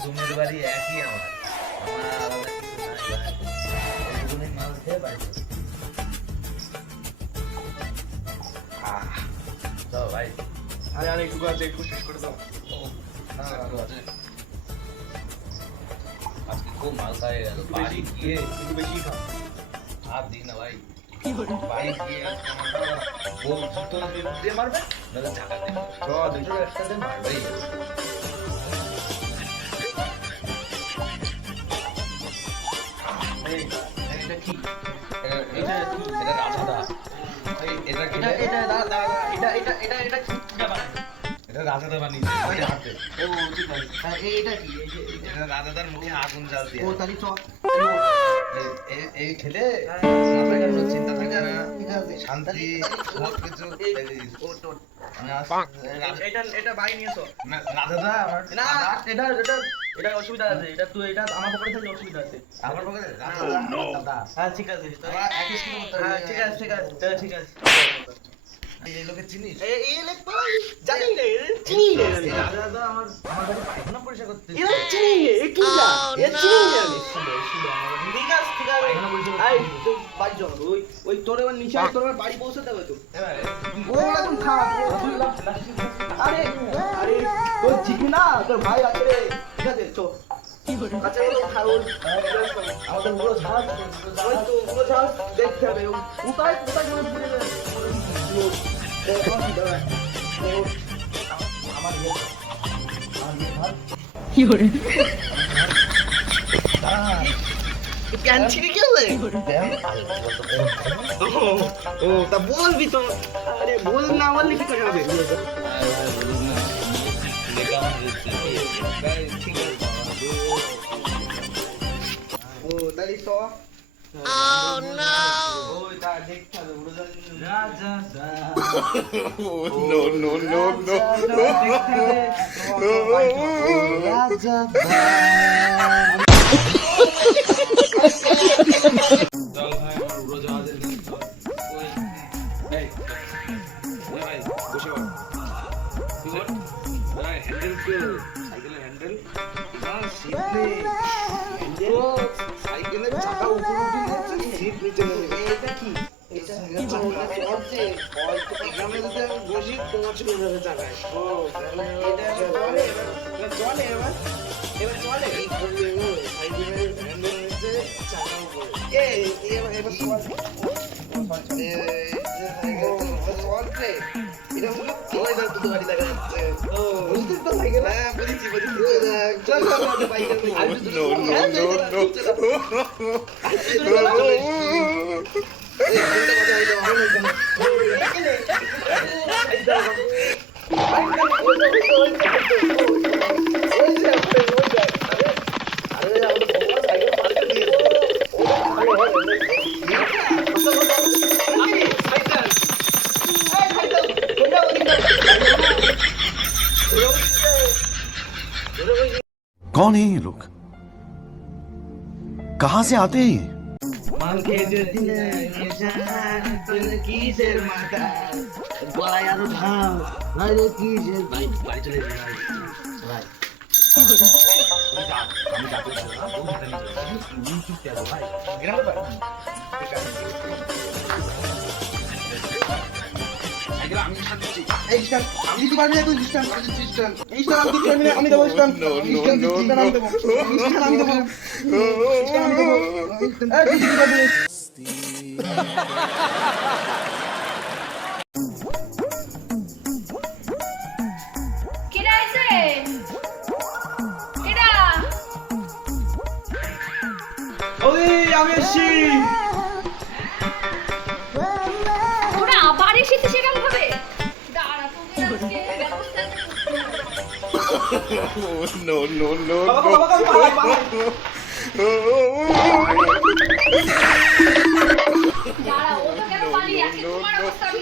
জমির বাড়ি একই আমার মাছ খেয়ে বাড়ি ভাই আরে আরে একটু আছে একটু শেষ করে দাও আজকে খুব মাল খাই গেল বাড়ি গিয়ে একটু বেশি খা আর দিই না ভাই বাড়ি গিয়ে বউ জুতো দিয়ে মারবে নাহলে ঝাঁকা দেবে দুটো একসাথে মারবেই রাজাদা বানিয়েছে রাজাদার মুখে আগুন জ্বাল দিয়ে এই খেলে চিন্তা থাকে না শান্তি সবকিছু এটা বাই নিয়েছো রাজাদা এটা অসুবিধা আছে এটা তুই এটা আমার পকেটে থেকে অসুবিধা আছে আমার পকেটে হ্যাঁ ঠিক আছে হ্যাঁ ঠিক আছে ঠিক আছে এই লোকে চিনিস এই লোক জানি না চিনি না দাদা আমার বাড়ি পায়খানা পরিষ্কার করতে এরা চিনি এ কি না এ চিনি না ঠিক আছে পায়খানা পরিষ্কার আই বাড়ি চল ওই তোর এবার নিচে তোর বাড়ি পৌঁছাতে হবে তো ও এখন খা আরে আরে তোর জিগি না তোর ভাই আছে রে ঠিক আছে চল আচ্ছা ও খাও আমাদের পুরো ঝাড় ওই তো পুরো ঝাড় দেখতে হবে কোথায় মনে পড়ে যাবে বলবি তো আরে বল না বললে কি করে হবে ও তাহলে তো Oh no! Oh, no, no, no, সাইকেলের চাকা উপরে উঠে যাচ্ছে সিট নিচে নেমে এটা কি এটা চলছে অল্প গ্রামে যদি আমি বসি তোমার চলে যাবে চাকায় ও তাহলে এটা চলে এবার চলে এই করলে সাইকেলের হ্যান্ডেল নিচে চাকা উপরে এবার চলছে এটা হলো ওই না তো গাড়ি দেখা যাচ্ছে ও বুঝছিস তো সাইকেল হ্যাঁ বুঝছি চল চল bike no no no no कौन है ये लोग? कहां से आते हैं ये? মালকে যদি না তোর কিসের মাথা গলায় আরো ঢাল আরে কিসের ভাই বাড়ি চলে যাই ভাই আমি ডাকতে না ও ঢাকা নিয়ে যাবে তুমি কি করতে ভাই গ্রামে পার ঠিক আছে আমি শান্তি এই স্টান আমি দিতে পারবি না তুই স্টান এই স্টান আমি দিতে পারবি না আমি দেব স্টান আমি দেব এই দিতে পারবি না কেডা আইছে কেডা ওই আমি এসেছি তোরা আবার এসেছিস সেখান ভাবে দাঁড়া তোদের আজকে ব্যবস্থা No, no, no, দাঁড়া ও তো কেন পালিয়ে আজকে তোমার অবস্থা আমি